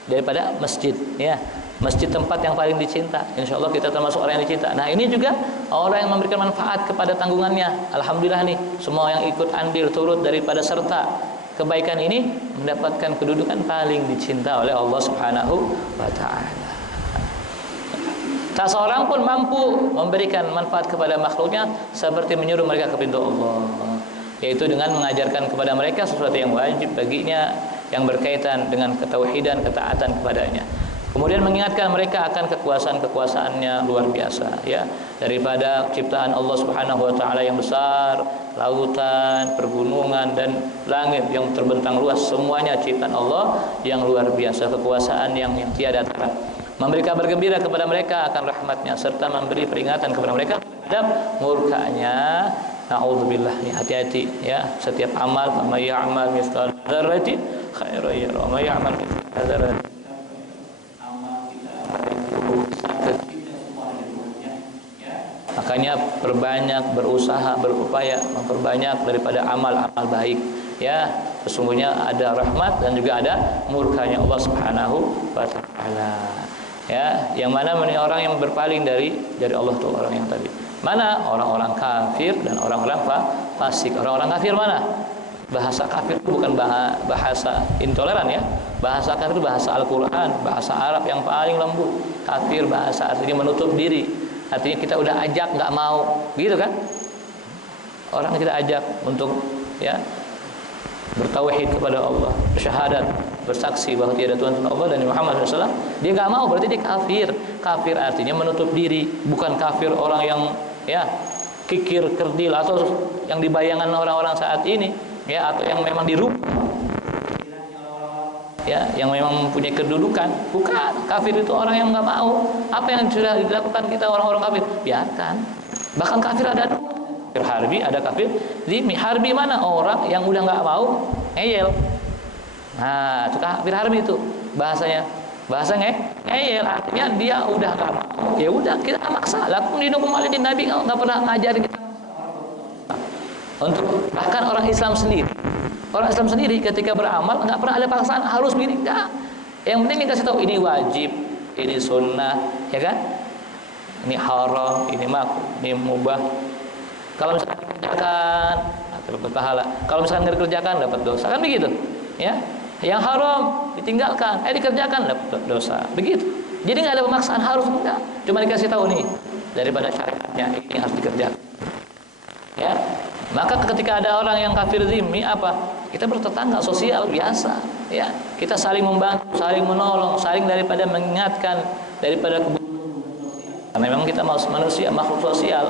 daripada masjid, ya. Masjid tempat yang paling dicinta. Insyaallah kita termasuk orang yang dicinta. Nah, ini juga orang yang memberikan manfaat kepada tanggungannya. Alhamdulillah nih, semua yang ikut andil turut daripada serta kebaikan ini mendapatkan kedudukan paling dicinta oleh Allah Subhanahu wa taala. Tak seorang pun mampu memberikan manfaat kepada makhluknya seperti menyuruh mereka ke pintu Allah, yaitu dengan mengajarkan kepada mereka sesuatu yang wajib baginya yang berkaitan dengan ketauhidan, ketaatan kepadanya. Kemudian mengingatkan mereka akan kekuasaan-kekuasaannya luar biasa, ya, daripada ciptaan Allah Subhanahu wa taala yang besar, lautan, pergunungan dan langit yang terbentang luas, semuanya ciptaan Allah yang luar biasa, kekuasaan yang tiada tara. Memberi kabar gembira kepada mereka akan rahmatnya serta memberi peringatan kepada mereka terhadap murkanya. Na'udzubillah, hati-hati, ya, setiap amal, may ya'mal mithqala dzarratin khairan yarah, may ya'mal mithqala dzarratin, amal kita makanya perbanyak berusaha, berupaya memperbanyak daripada amal-amal baik, ya. Sesungguhnya ada rahmat dan juga ada murkanya Allah Subhanahu wa taala. Ya, yang mana orang yang berpaling dari Allah itu orang yang tadi. Mana orang-orang kafir dan orang-orang fasik. Orang-orang kafir mana? Bahasa kafir itu bukan bahasa intoleran, ya. Bahasa kafir itu bahasa Al-Qur'an, bahasa Arab yang paling lembut. Kafir bahasa artinya menutup diri. Artinya kita udah ajak nggak mau, gitu kan? Orang kita ajak untuk, ya, bertauhid kepada Allah, bersyahadat, bersaksi bahwa tiada Tuhan selain Allah dan Muhammad SAW, dia nggak mau, berarti dia kafir. Kafir artinya menutup diri, bukan kafir orang yang, ya, kikir kerdil atau yang dibayangkan orang-orang saat ini, ya, atau yang memang dirubah, ya, yang memang mempunyai kedudukan. Bukan, kafir itu orang yang nggak mau apa yang sudah dilakukan kita orang-orang kafir, biarkan. Bahkan kafir ada dua, kafir harbi, ada kafir zimmi. Harbi mana? Orang yang udah nggak mau ngeyel. Nah, itu kafir harbi itu bahasanya. Bahasa ngeyel, artinya dia udah nggak mau, ya udah kita maksa. Lakum dinukum waliyadin, Nabi nggak pernah ngajarin kita untuk, bahkan orang Islam sendiri ketika beramal nggak pernah ada paksaan harus begini, enggak. Yang penting dikasih tahu ini wajib, ini sunnah, ya kan? Ini haram, ini makruh, ini mubah. Kalau misalkan dikerjakan dapat pahala, kalau misalkan nggak dikerjakan dapat dosa, kan begitu, ya? Yang haram ditinggalkan, dikerjakan dapat dosa, begitu. Jadi nggak ada pemaksaan harus, enggak. Cuma dikasih tahu nih daripada syariatnya ini harus dikerjakan, ya. Maka ketika ada orang yang kafir zimmi, apa? Kita bertetangga sosial biasa, ya. Kita saling membantu, saling menolong, saling daripada mengingatkan daripada kebutuhan. Karena memang kita manusia, makhluk sosial,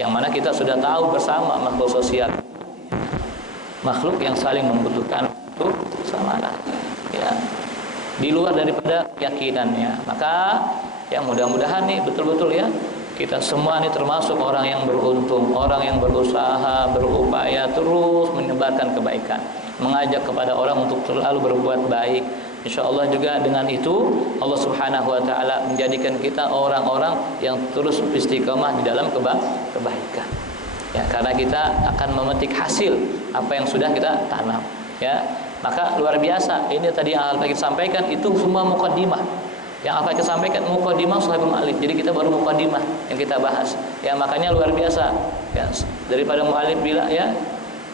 yang mana kita sudah tahu bersama makhluk sosial, makhluk yang saling membutuhkan itu sama, ya. Di luar daripada keyakinannya. Maka yang mudah-mudahan nih betul-betul ya, kita semua ini termasuk orang yang beruntung, orang yang berusaha, berupaya terus menyebarkan kebaikan, mengajak kepada orang untuk selalu berbuat baik. Insyaallah juga dengan itu Allah Subhanahu wa taala menjadikan kita orang-orang yang terus istiqamah di dalam kebaikan. Ya, karena kita akan memetik hasil apa yang sudah kita tanam, ya. Maka luar biasa, ini tadi yang Al-Fakir sampaikan itu semua muqaddimah. Yang Al-Fakir sampaikan muqaddimah Sahihul Mu'allif. Jadi kita baru muqaddimah yang kita bahas. Ya, makanya luar biasa. Ya, daripada mu'allif bila ya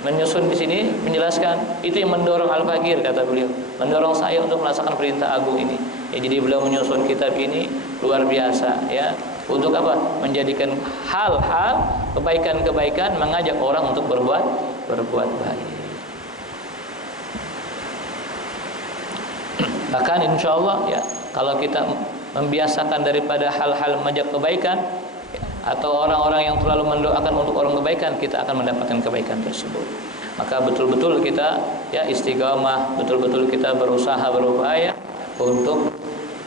menyusun di sini menjelaskan, itu yang mendorong Al-Fakir, kata beliau, mendorong saya untuk melaksanakan perintah agung ini. Ya, jadi beliau menyusun kitab ini luar biasa, ya. Untuk apa? Menjadikan hal-hal kebaikan-kebaikan, mengajak orang untuk berbuat baik. Bahkan insya Allah ya, kalau kita membiasakan daripada hal-hal mengajak kebaikan, ya, atau orang-orang yang terlalu mendoakan untuk orang kebaikan, kita akan mendapatkan kebaikan tersebut. Maka betul-betul kita ya istiqamah, betul-betul kita berusaha berupaya untuk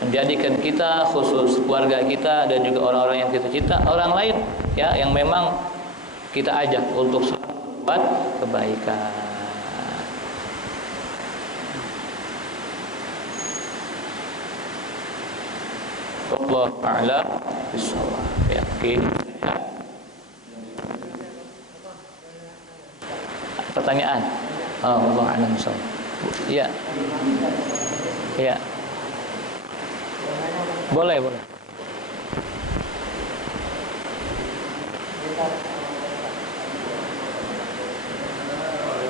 menjadikan kita, khusus keluarga kita dan juga orang-orang yang kita cinta, orang lain ya yang memang kita ajak untuk berbuat kebaikan. Allah Ta'ala bisawab. Ya, oke. Pertanyaan. Allah a'lam bisawab. Ya. Ya. Boleh.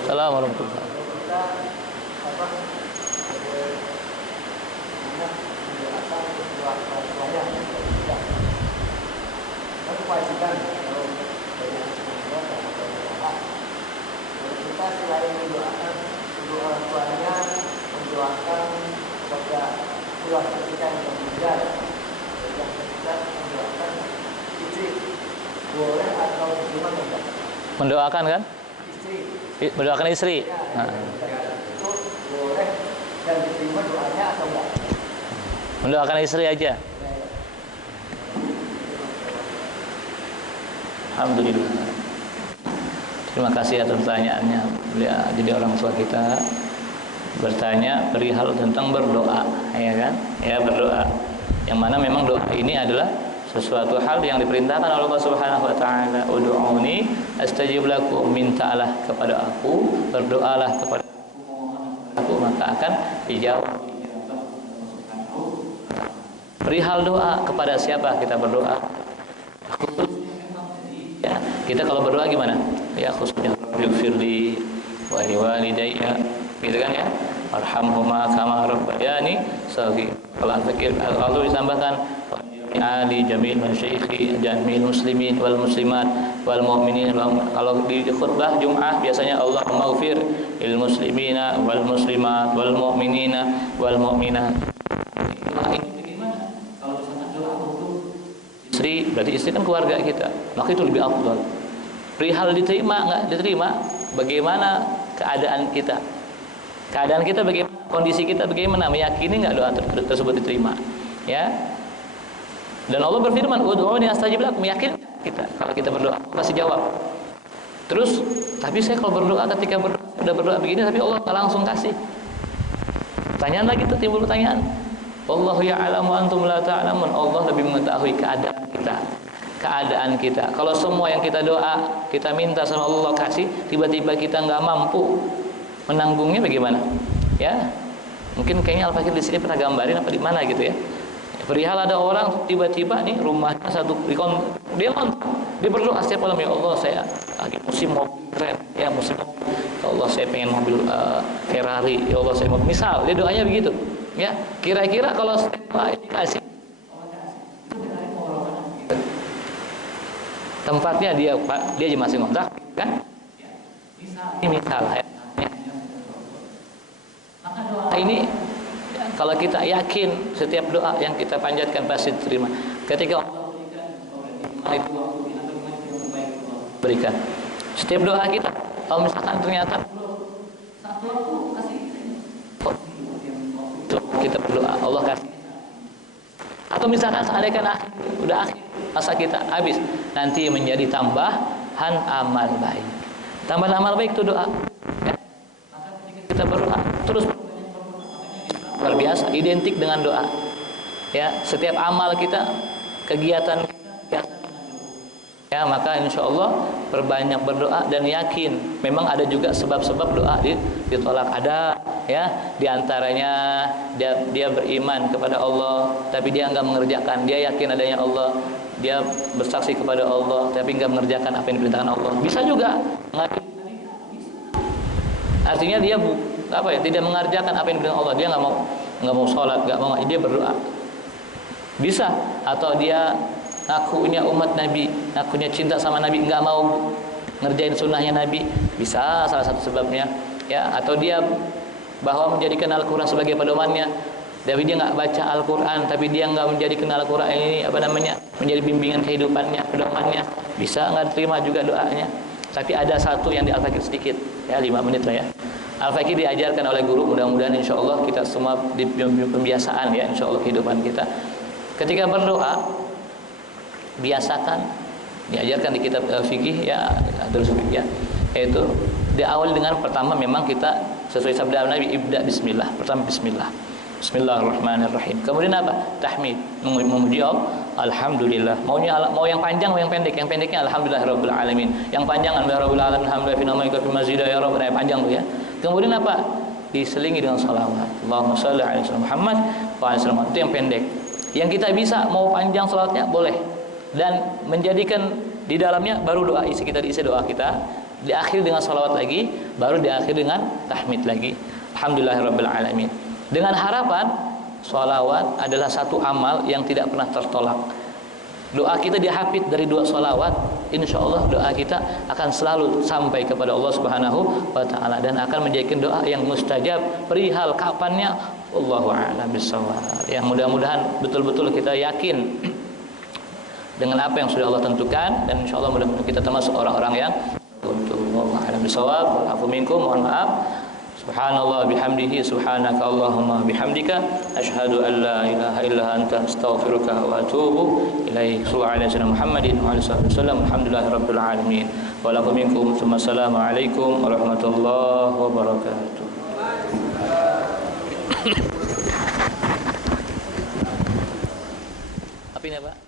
Assalamualaikum warahmatullahi kewajiban kalau kita selain mendoakan untuk orang tuanya, mendoakan kepada keluarga kita yang meninggal, yang ketiga mendoakan istri, boleh atau bagaimana? Mendoakan kan? Istri. Mendoakan istri. Ya, itu boleh dan diterima doanya atau enggak? Mendoakan istri aja. Alhamdulillah. Terima kasih atas pertanyaannya. Jadi orang tua kita bertanya perihal tentang berdoa, ya kan? Ya, berdoa. Yang mana memang doa ini adalah sesuatu hal yang diperintahkan oleh Allah Subhanahu wa taala. Ud'uni astajib lakum, mintalah kepada aku, berdoalah kepada aku, maka akan dijawab. Perihal doa, kepada siapa kita berdoa? Ya, kita kalau berdoa gimana? Ya, khususnya Firli wa liwalidayya, gitu kan ya? Arhamhuma kama rabbayani shaghir. Kalau Al-Fakir Allah ditambahkan ali jamil masyayikhi jamil muslimin wal muslimat wal mu'minin. Kalau di khutbah Jumat biasanya Allahumma ighfir lil muslimina wal muslimat wal mu'minina wal mu'minat. Istri, berarti istri kan keluarga kita, maka itu lebih afdal. Perihal diterima nggak diterima, bagaimana keadaan kita? Keadaan kita bagaimana? kondisi kita bagaimana, meyakini nggak doa tersebut diterima, ya. Dan Allah berfirman, ud'uuni astajib lakum, yakin kita kalau kita berdoa pasti jawab. Terus, tapi saya kalau berdoa ketika udah berdoa begini, tapi Allah nggak langsung kasih. Pertanyaan lagi tuh, timbul pertanyaan. Wallahu ya'lamu antum la ta'lamun. Allah lebih mengetahui keadaan kita. Kalau semua yang kita doa, kita minta sama Allah kasih, tiba-tiba kita nggak mampu menanggungnya, bagaimana? Ya, mungkin kayaknya Al-Fakir di sini pernah gambarin apa di mana gitu ya. Perihal ada orang tiba-tiba nih rumahnya dia berdoa setiap malam, ya Allah saya lagi musim mobil keren, ya musim mobil. Ya Allah saya pengen mobil Ferrari, ya Allah saya mau, misal dia doanya begitu, ya. Kira-kira kalau setelah dikasih tempatnya dia aja masih ngontrak kan? Ini misal ya. Maka doa ini kalau kita yakin setiap doa yang kita panjatkan pasti diterima. Ketika Allah berikan setiap doa kita, kalau misalkan ternyata kita berdoa Allah kasih, atau misalkan seandainya udah akhir masa kita habis, nanti menjadi tambahan amal baik. Tambahan amal baik itu doa, ya. Maka ketika kita berdoa terus luar biasa, identik dengan doa, ya. Setiap amal kita, kegiatan kita, ya, maka insya Allah perbanyak berdoa dan yakin memang ada juga sebab-sebab doa ditolak, ada, ya. Diantaranya dia beriman kepada Allah tapi dia enggak mengerjakan, dia yakin adanya Allah, dia bersaksi kepada Allah tapi enggak mengerjakan apa yang diperintahkan Allah. Bisa juga, artinya dia tidak mengerjakan apa yang diperintahkan Allah, dia nggak mau sholat, nggak mau, dia berdoa. Bisa. Atau dia ngakunya umat Nabi, ngakunya cinta sama Nabi, nggak mau ngerjain sunnahnya Nabi, bisa salah satu sebabnya, ya. Atau dia bahwa menjadikan Al-Quran sebagai pedomannya, tapi dia nggak baca Al-Quran, tapi dia nggak menjadikan Al-Quran ini menjadi bimbingan kehidupannya, pedomannya, bisa nggak terima juga doanya. Tapi ada satu yang di Al-Fakir sedikit, ya, 5 menit lah ya. Al-Fakir diajarkan oleh guru, mudah-mudahan insya Allah kita semua di pembiasaan, ya, insya Allah kehidupan kita. Ketika berdoa, biasakan, diajarkan di kitab fikih, ya, terus fikih, ya, yaitu diawali dengan pertama memang kita sesuai sabda Nabi, ibda bismillah, pertama bismillah, bismillahirrahmanirrahim. Kemudian apa? Tahmid, memuji Allah, alhamdulillah. Mau yang panjang, mau yang pendek? Yang pendeknya alhamdulillahirabbil alamin. Yang panjang alhamdulillahirabbil alamin, alhamdulillah fi namika fi mazida ya rabb, panjang tuh, ya. Kemudian apa? Diselingi dengan salawat. Allahumma shalli ala Muhammad wa ala sallam. Itu yang pendek. Yang kita bisa mau panjang salatnya boleh. Dan menjadikan di dalamnya baru doa isi doa kita, diakhiri dengan salawat lagi, baru diakhiri dengan tahmid lagi. Alhamdulillahirabbil alamin. Dengan harapan salawat adalah satu amal yang tidak pernah tertolak. Doa kita dihafid dari 2 salawat, insya Allah doa kita akan selalu sampai kepada Allah Subhanahu wa ta'ala, dan akan menjadikan doa yang mustajab. Perihal kapannya, Allahu a'lam bishawab. Yang mudah-mudahan betul-betul kita yakin dengan apa yang sudah Allah tentukan, dan insya Allah mudah-mudahan kita termasuk orang-orang yang beruntung. Allahu a'lam bishawab. Wa'afu minkum, mohon maaf. Subhanallah bihamdihi, subhanaka Allahumma bihamdika, asyhadu an la ilaha illa anta, astaghfiruka wa atubu ilaik. Sallallahu alaihi wasallam Muhammadin wa alihi wasallam. Alhamdulillahirabbil alamin. Wa lakum minkum, assalamu alaikum warahmatullahi wabarakatuh. Apa ini, Pak?